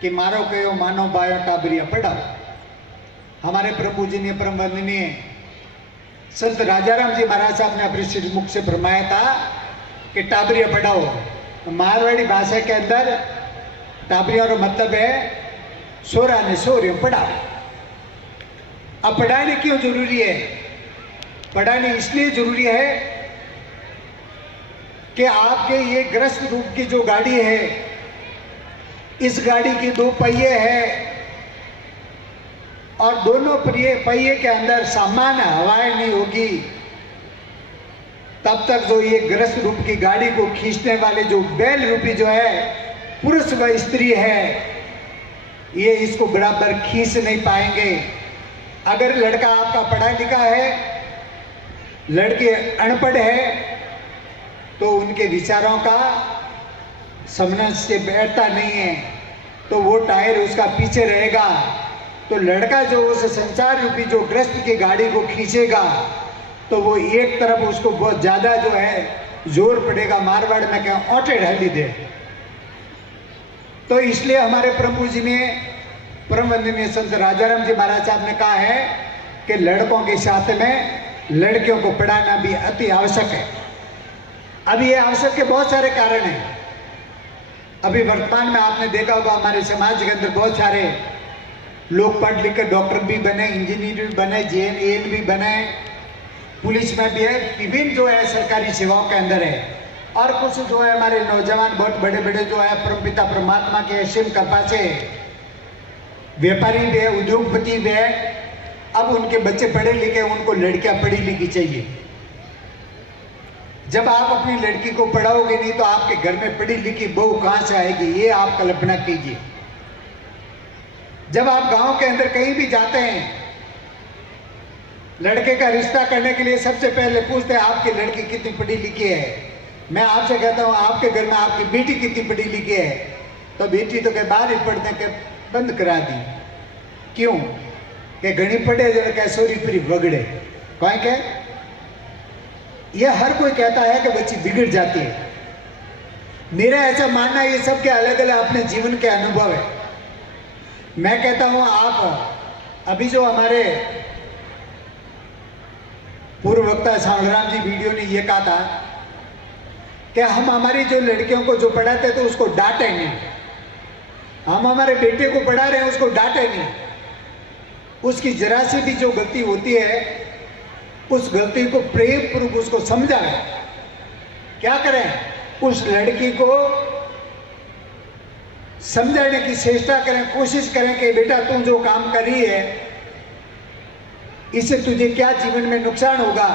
कि मारो कयो मानो बायो टाबरिया पढ़ाओ। हमारे प्रभु जी ने परम वंदनीय संत राजाराम जी महाराज साहब ने अपने श्री मुख से फरमाया था कि टाबरिया पढ़ाओ। मारवाड़ी भाषा के अंदर टाबरिया का मतलब है सोरा ने सोरे पढ़ाओ। अब पढ़ाने क्यों जरूरी है? पढ़ाने इसलिए जरूरी है कि आपके ये ग्रस्त रूप की जो गाड़ी है, इस गाड़ी की दो पहिए हैं और दोनों पहिए के अंदर सामान्य हवाएं नहीं होगी, तब तक जो ये ग्रस्त रूप की गाड़ी को खींचने वाले जो बैल रूपी जो है पुरुष व स्त्री है, ये इसको बराबर खींच नहीं पाएंगे। अगर लड़का आपका पढ़ा लिखा है, लड़की अनपढ़ है, तो उनके विचारों का सामंजस्य बैठता नहीं है, तो वो टायर उसका पीछे रहेगा। तो लड़का जो उस संसार रूपी जो ग्रस्त की गाड़ी को खींचेगा, तो वो एक तरफ उसको बहुत ज्यादा जो है जोर पड़ेगा, मारवाड़ में क्या औटे ढाली दे। तो इसलिए हमारे प्रभु जी ने परम वंदनीय संत राजाराम जी महाराज साहब ने कहा है कि लड़कों के साथ में लड़कियों को पढ़ाना भी अति आवश्यक है। अब ये आवश्यक के बहुत सारे कारण हैं। अभी वर्तमान में आपने देखा होगा हमारे समाज के अंदर बहुत सारे लोग पढ़ लिख कर डॉक्टर भी बने, इंजीनियर भी बने, JNN भी बने, पुलिस में भी है, विभिन्न जो है सरकारी सेवाओं के अंदर है। और कुछ जो है हमारे नौजवान बहुत बड़े बड़े जो है परमपिता परमात्मा के असीम कृपा से व्यापारी भी है, उद्योगपति भी है। अब उनके बच्चे पढ़े लिखे, उनको लड़कियां पढ़ी लिखी चाहिए। जब आप अपनी लड़की को पढ़ाओगे नहीं तो आपके घर में पढ़ी लिखी बहू कहां से आएगी, ये आप कल्पना कीजिए। जब आप गांव के अंदर कहीं भी जाते हैं, लड़के का रिश्ता करने के लिए सबसे पहले पूछते हैं आपकी लड़की कितनी पढ़ी लिखी है। मैं आपसे कहता हूं आपके घर में आपकी बेटी कितनी पढ़ी लिखी है, तो बेटी तो के बाहर ही पढ़ने के बंद करा दी। क्यों? कि घनी पढ़े जो कह सोरी पूरी बगड़े कौन कह, यह हर कोई कहता है कि बच्ची बिगड़ जाती है। मेरा ऐसा मानना है, ये सबके अलग अलग अपने जीवन के अनुभव है। मैं कहता हूं आप अभी जो हमारे पूर्व वक्ता सावलराम जी वीडियो ने ये कहा था कि हम हमारी जो लड़कियों को जो पढ़ाते थे उसको डांटे नहीं, हम हमारे बेटे को पढ़ा रहे हैं उसको डांटे नहीं। उसकी जरा सी भी जो गलती होती है उस गलती को प्रेम पूर्वक उसको समझाएं। क्या करें? उस लड़की को समझाने की चेष्टा करें, कोशिश करें कि बेटा तुम जो काम कर रही है इससे तुझे क्या जीवन में नुकसान होगा,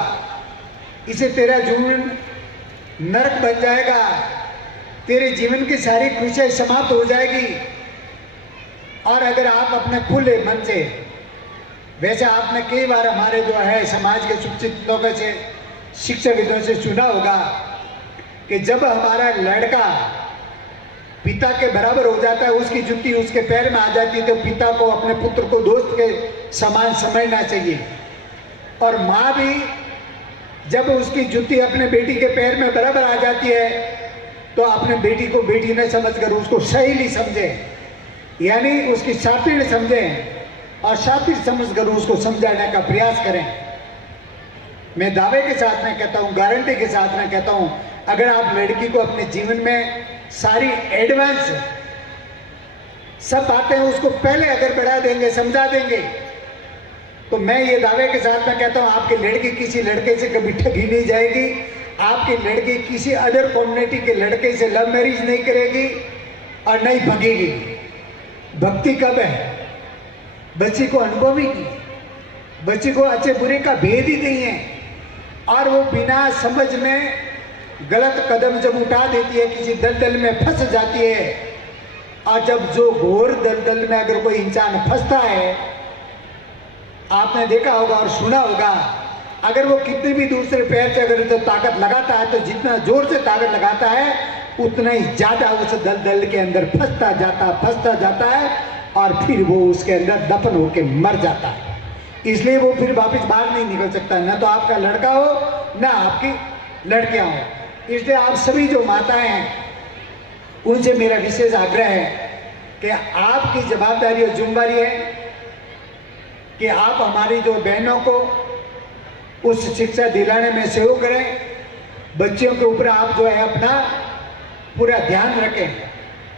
इससे तेरा जीवन नरक बन जाएगा, तेरे जीवन की सारी खुशियां समाप्त हो जाएगी। और अगर आप अपने खुले मन से, वैसे आपने कई बार हमारे जो है समाज के शिक्षित लोगों से, शिक्षाविदों से सुना होगा कि जब हमारा लड़का पिता के बराबर हो जाता है, उसकी जुत्ती उसके पैर में आ जाती है, तो पिता को अपने पुत्र को दोस्त के समान समझना चाहिए। और माँ भी जब उसकी जुत्ती अपने बेटी के पैर में बराबर आ जाती है, तो अपने बेटी को बेटी न समझकर उसको सहेली समझे, यानी उसकी शातिर समझें और शातिर समझकर उसको समझाने का प्रयास करें। मैं दावे के साथ में कहता हूँ, गारंटी के साथ में कहता हूँ, अगर आप लड़की को अपने जीवन में सारी एडवांस सब बातें उसको पहले अगर बढ़ा देंगे, समझा देंगे, तो मैं ये दावे के साथ में कहता हूँ आपकी लड़की किसी लड़के से कभी ठगी नहीं जाएगी, आपकी लड़की किसी अदर कम्युनिटी के लड़के से लव मैरिज नहीं करेगी और नहीं भगेगी। भक्ति कब है? बच्ची को अनुभव ही नहीं, बच्ची को अच्छे बुरे का भेद ही नहीं है, और वो बिना समझ में गलत कदम जब उठा देती है, किसी दलदल में फंस जाती है। और जब जो घोर दलदल में अगर कोई इंसान फंसता है, आपने देखा होगा और सुना होगा, अगर वो कितनी भी दूसरे पैर से अगर तो ताकत लगाता है, तो जितना जोर से ताकत लगाता है उतना ही ज्यादा उस दलदल के अंदर फंसता जाता है और फिर वो उसके अंदर दफन होके मर जाता है। इसलिए वो फिर वापस बाहर नहीं निकल सकता, ना तो आपका लड़का हो ना आपकी लड़कियां हो। इसलिए आप सभी जो माताएं हैं उनसे मेरा विशेष आग्रह है कि आपकी जवाबदारी और जिम्मेदारी है कि आप हमारी जो बहनों को उस शिक्षा दिलाने में सहयोग करें, बच्चियों के ऊपर आप जो है अपना पूरा ध्यान रखें,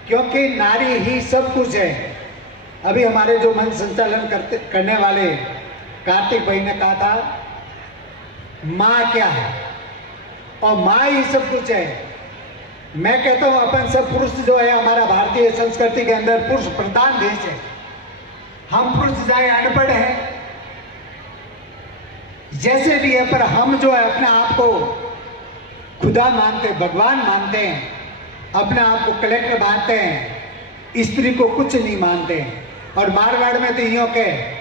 क्योंकि नारी ही सब कुछ है। अभी हमारे जो मंच संचालन करने वाले कार्तिक भाई ने कहा था माँ क्या है, और माँ ही सब कुछ है। मैं कहता हूँ अपन सब पुरुष जो है, हमारा भारतीय संस्कृति के अंदर पुरुष प्रधान देश है। हम पुरुष चाहे अनपढ़ हैं जैसे भी है, पर हम जो है अपने आप को खुदा मानते, भगवान मानते हैं, अपने आप को कलेक्टर मानते हैं, स्त्री को कुछ नहीं मानते। और मारवाड़ में तो यूं के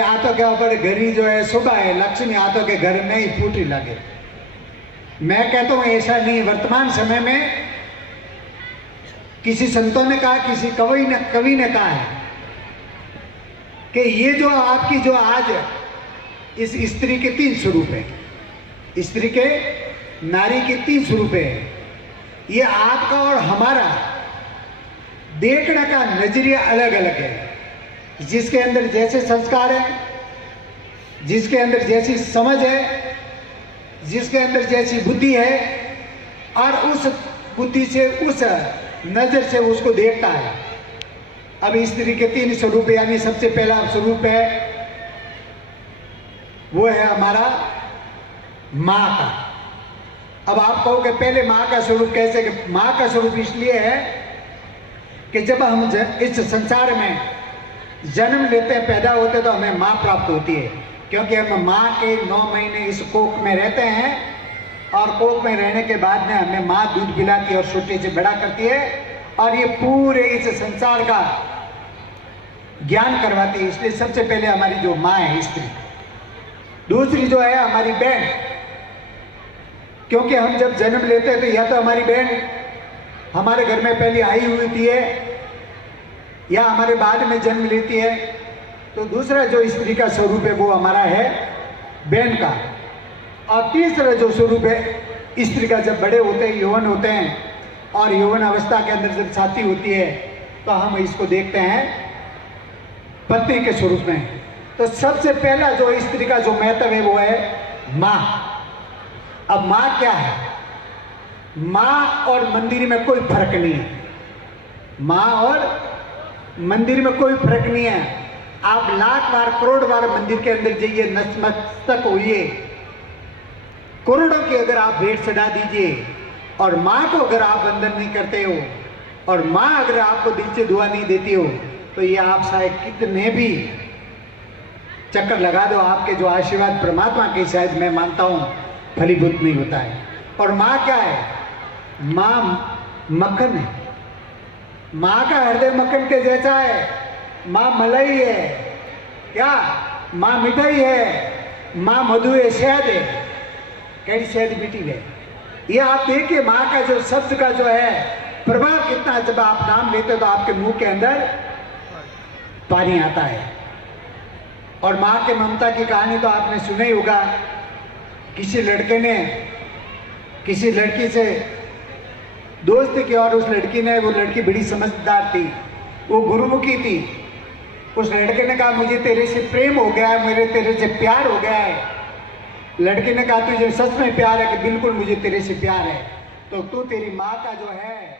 आतो के ऊपर घरी जो है सुबह है, लक्ष्मी आतो के घर में ही फूटी लगे। मैं कहता हूं ऐसा नहीं। वर्तमान समय में किसी संतों ने कहा, किसी कवि ने कहा है कि ये जो आपकी जो आज इस स्त्री के 3 स्वरूप है, स्त्री के नारी के 3 स्वरूप है। ये आपका और हमारा देखने का नजरिया अलग अलग है। जिसके अंदर जैसे संस्कार है, जिसके अंदर जैसी समझ है, जिसके अंदर जैसी बुद्धि है, और उस बुद्धि से, उस नजर से उसको देखता है। अब स्त्री के 3 स्वरूप, यानी सबसे पहला स्वरूप है वो है हमारा माँ का। अब आप कहोगे पहले माँ का स्वरूप कैसे? माँ का स्वरूप इसलिए है कि जब हम इस संसार में जन्म लेते हैं, पैदा होते हैं, तो हमें माँ प्राप्त होती है, क्योंकि हम माँ के 9 महीने इस कोख में रहते हैं, और कोख में रहने के बाद में हमें माँ दूध पिलाती है और छोटे से बड़ा करती है, और ये पूरे इस संसार का ज्ञान करवाती है। इसलिए सबसे पहले हमारी जो माँ है स्त्री। दूसरी जो है हमारी बहन, क्योंकि हम जब जन्म लेते हैं तो या तो हमारी बहन हमारे घर में पहले आई हुई थी है, या हमारे बाद में जन्म लेती है। तो दूसरा जो स्त्री का स्वरूप है वो हमारा है बहन का। और तीसरा जो स्वरूप है स्त्री का, जब बड़े होते हैं, यौवन होते हैं, और यौवन अवस्था के अंदर जब शादी होती है, तो हम इसको देखते हैं पत्नी के स्वरूप में। तो सबसे पहला जो स्त्री का जो महत्व है वो है माँ। अब माँ क्या है? माँ और मंदिर में कोई फर्क नहीं है। माँ और मंदिर में कोई फर्क नहीं है। आप लाख बार, करोड़ बार मंदिर के अंदर जाइए, नतमस्तक होइए, करोड़ों की अगर आप भेंट चढ़ा दीजिए, और माँ को अगर आप वंदन नहीं करते हो, और माँ अगर आपको दिल से दुआ नहीं देती हो, तो ये आप शायद कितने भी चक्कर लगा दो, आपके जो आशीर्वाद परमात्मा के, शायद मैं मानता हूँ फलीभूत नहीं होता है। और माँ क्या है? माँ मक्खन है। माँ का हृदय मक्खन के जैसा है। माँ मलाई है क्या? माँ मिठाई है, माँ मधु है, शहद है। कई शहद मीठी है। ये आप देखिए माँ का जो शब्द का जो है प्रभाव कितना, जब आप नाम लेते तो आपके मुंह के अंदर पानी आता है। और माँ के ममता की कहानी तो आपने सुना ही होगा। किसी लड़के ने किसी लड़की से दोस्ती की, और उस लड़की ने, वो लड़की बड़ी समझदार थी, वो गुरुमुखी थी। उस लड़के ने कहा मुझे तेरे से प्रेम हो गया है, मेरे तेरे से प्यार हो गया है। लड़की ने कहा तुझे सच में प्यार है? कि बिल्कुल मुझे तेरे से प्यार है। तो तू, तेरी माँ का जो है